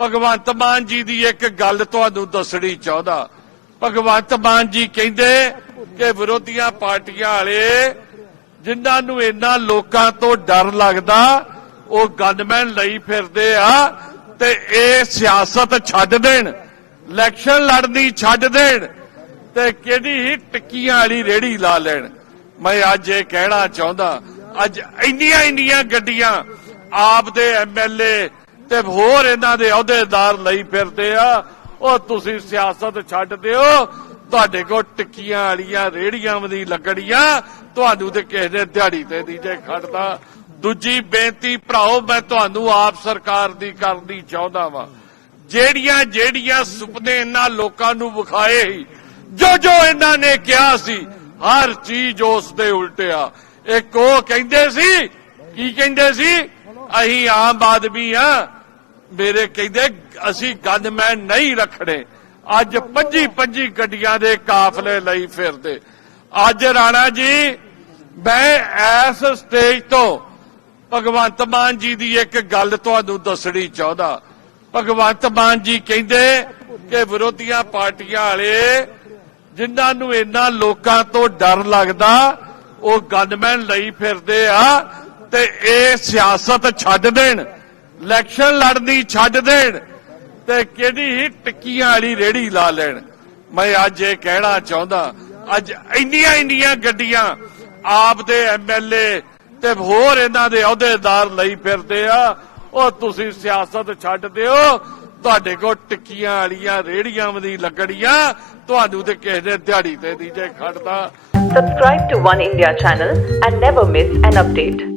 ਭਗਵੰਤ ਮਾਨ ਜੀ ਦੀ ਇੱਕ ਗੱਲ ਤੁਹਾਨੂੰ ਦੱਸਣੀ ਚਾਹੁੰਦਾ। ਭਗਵੰਤ ਮਾਨ ਜੀ ਕਹਿੰਦੇ ਕਿ ਵਿਰੋਧੀਆਂ ਪਾਰਟੀਆਂ ਵਾਲੇ ਜਿਨ੍ਹਾਂ ਨੂੰ ਇੰਨਾ ਲੋਕਾਂ ਤੋਂ ਡਰ ਲੱਗਦਾ, ਉਹ ਗਨਮੈਨ ਲਈ ਫਿਰਦੇ ਆ ਤੇ ਇਹ ਸਿਆਸਤ ਛੱਡ ਦੇਣ, ਇਲੈਕਸ਼ਨ ਲੜਨੀ ਛੱਡ ਦੇਣ ਤੇ ਕਿਹੜੀ ਹੀ ਟਿੱਕੀਆਂ ਵਾਲੀ ਰੇੜੀ ਲਾ ਲੈਣ। ਮੈਂ ਅੱਜ ਇਹ ਕਹਿਣਾ ਚਾਹੁੰਦਾ, ਅੱਜ ਇੰਨੀਆਂ ਇੰਨੀਆਂ ਗੱਡੀਆਂ, ਆਪ ਦੇ ਐਮਐਲਏ ਤੇ ਹੋਰ ਇਹਨਾਂ ਦੇ ਅਹੁਦੇਦਾਰ ਲਈ ਫਿਰਦੇ ਆ। ਉਹ ਤੁਸੀਂ ਸਿਆਸਤ ਛੱਡ ਦਿਓ। ਤੁਹਾਡੇ ਕੋਲ ਟਿੱਕੀਆਂ ਵਾਲੀਆਂ ਰੇੜੀਆਂ ਵੀ ਲੱਗਣੀਆਂ। ਤੁਹਾਨੂੰ ਤੇ ਕਿਸੇ ਨੇ ਦਿਹਾੜੀ ਤੇ ਨਹੀਂ ਜੇ ਖੜਦਾ। ਦੂਜੀ ਬੇਨਤੀ, ਭਰਾਓ, ਮੈਂ ਤੁਹਾਨੂੰ ਆਪ ਸਰਕਾਰ ਦੀ ਕਰਨੀ ਚਾਹੁੰਦਾ ਵਾਂ। ਜਿਹੜੀਆਂ ਜਿਹੜੀਆਂ ਸੁਪਨੇ ਇਹਨਾਂ ਲੋਕਾਂ ਨੂੰ ਵਿਖਾਏ ਸੀ, ਜੋ ਜੋ ਇਹਨਾਂ ਨੇ ਕਿਹਾ ਸੀ, ਹਰ ਚੀਜ਼ ਉਸ ਦੇ ਉਲਟਿਆ ਇੱਕ ਉਹ ਕਹਿੰਦੇ ਸੀ, ਕੀ ਕਹਿੰਦੇ ਸੀ? ਅਸੀਂ ਆਮ ਆਦਮੀ ਆ। ਮੇਰੇ ਕਹਿੰਦੇ, ਅਸੀਂ ਗਨਮੈਨ ਨਹੀਂ ਰੱਖਣੇ। ਅੱਜ ਪੰਜੀ ਪੰਜੀ ਗੱਡੀਆਂ ਦੇ ਕਾਫਲੇ ਲਈ ਫਿਰਦੇ। ਅੱਜ ਰਾਣਾ ਜੀ, ਮੈਂ ਇਸ ਸਟੇਜ ਤੋਂ ਭਗਵੰਤ ਮਾਨ ਜੀ ਦੀ ਇੱਕ ਗੱਲ ਤੁਹਾਨੂੰ ਦੱਸਣੀ ਚਾਹੁੰਦਾ। ਭਗਵੰਤ ਮਾਨ ਜੀ ਕਹਿੰਦੇ ਕਿ ਵਿਰੋਧੀਆਂ ਪਾਰਟੀਆਂ ਵਾਲੇ, ਜਿਨ੍ਹਾਂ ਨੂੰ ਇੰਨਾ ਲੋਕਾਂ ਤੋਂ ਡਰ ਲੱਗਦਾ, ਉਹ ਗਨਮੈਨ ਲਈ ਫਿਰਦੇ ਆ ਤੇ ਇਹ ਸਿਆਸਤ ਛੱਡ ਦੇਣ। ਇਲੈਕਸ਼ਨ ਲੜਨੀ ਛੱਡ ਦੇਣ ਤੇ ਕਿਹੜੀ ਹੀ ਟਿੱਕੀਆਂ ਵਾਲੀ ਰੇੜੀ ਲਾ ਲੈਣ। ਮੈਂ ਅੱਜ ਇਹ ਕਹਿਣਾ ਚਾਹੁੰਦਾ, ਅੱਜ ਇੰਨੀਆਂ ਇੰਨੀਆਂ ਗੱਡੀਆਂ ਆਪ ਦੇ ਐਮਐਲਏ ਤੇ ਹੋਰ ਇਹਨਾਂ ਦੇ ਅਹੁਦੇਦਾਰ ਲਈ ਫਿਰਦੇ ਆ, ਉਹ ਤੁਸੀਂ ਸਿਆਸਤ ਛੱਡ ਦਿਓ। ਤੁਹਾਡੇ ਕੋਲ ਟਿੱਕੀਆਂ ਵਾਲੀਆਂ ਰੇੜੀਆਂ ਵੀ ਲੱਗਣੀਆਂ, ਤੁਹਾਨੂੰ ਤੇ ਕਿਸੇ ਨੇ ਦਿਹਾੜੀ ਤੇ ਨਹੀਂ ਜੇ ਖੜਦਾ subscribe to One India channel and never miss an update.